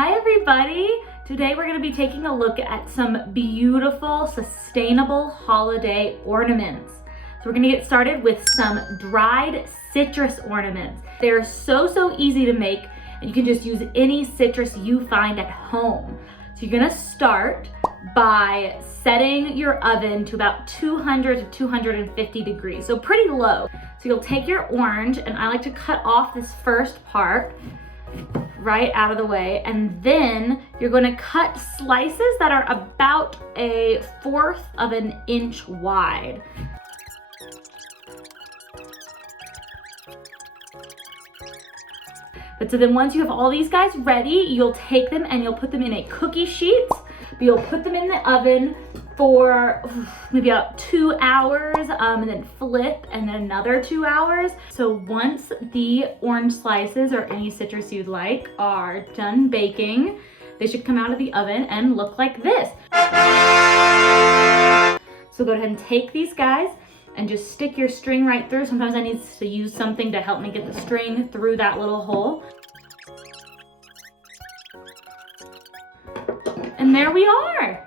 Hi everybody! Today we're going to be taking a look at some beautiful, sustainable holiday ornaments. So we're going to get started with some dried citrus ornaments. They're so easy to make, and you can just use any citrus you find at home. So you're going to start by setting your oven to about 200 to 250 degrees, so pretty low. So you'll take your orange, and I like to cut off this first part right out of the way, and then you're going to cut slices that are about 1/4 of an inch wide. But so then once you have all these guys ready, you'll take them and you'll put them in a cookie sheet. You'll put them in the oven for maybe about 2 hours, and then flip, and then another 2 hours. So once the orange slices or any citrus you'd like are done baking, they should come out of the oven and look like this. So go ahead and take these guys and just stick your string right through. Sometimes I need to use something to help me get the string through that little hole. And there we are.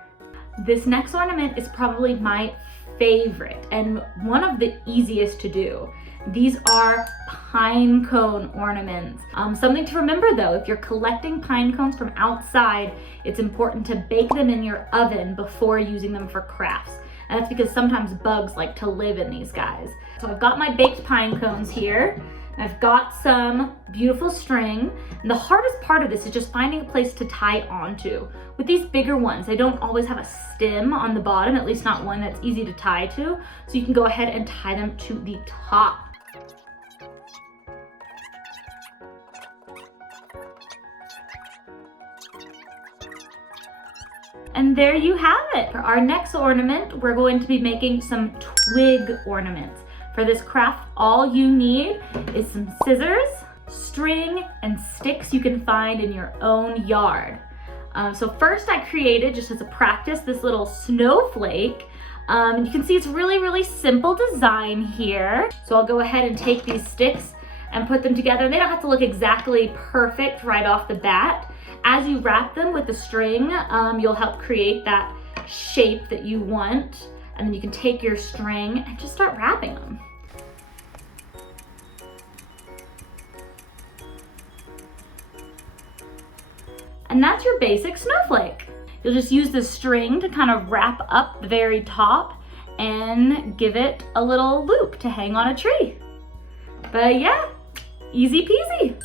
This next ornament is probably my favorite and one of the easiest to do. These are pinecone ornaments. Something to remember though, if you're collecting pine cones from outside, it's important to bake them in your oven before using them for crafts. And that's because sometimes bugs like to live in these guys. So I've got my baked pine cones here. I've got some beautiful string. And the hardest part of this is just finding a place to tie onto. With these bigger ones, they don't always have a stem on the bottom, at least not one that's easy to tie to. So you can go ahead and tie them to the top. And there you have it. For our next ornament, we're going to be making some twig ornaments. For this craft, all you need is some scissors, string, and sticks you can find in your own yard. So first I created, just as a practice, this little snowflake. You can see it's really simple design here. So I'll go ahead and take these sticks and put them together. They don't have to look exactly perfect right off the bat. As you wrap them with the string, you'll help create that shape that you want. And then you can take your string and just start wrapping them. And that's your basic snowflake. You'll just use the string to kind of wrap up the very top and give it a little loop to hang on a tree. But yeah, easy peasy.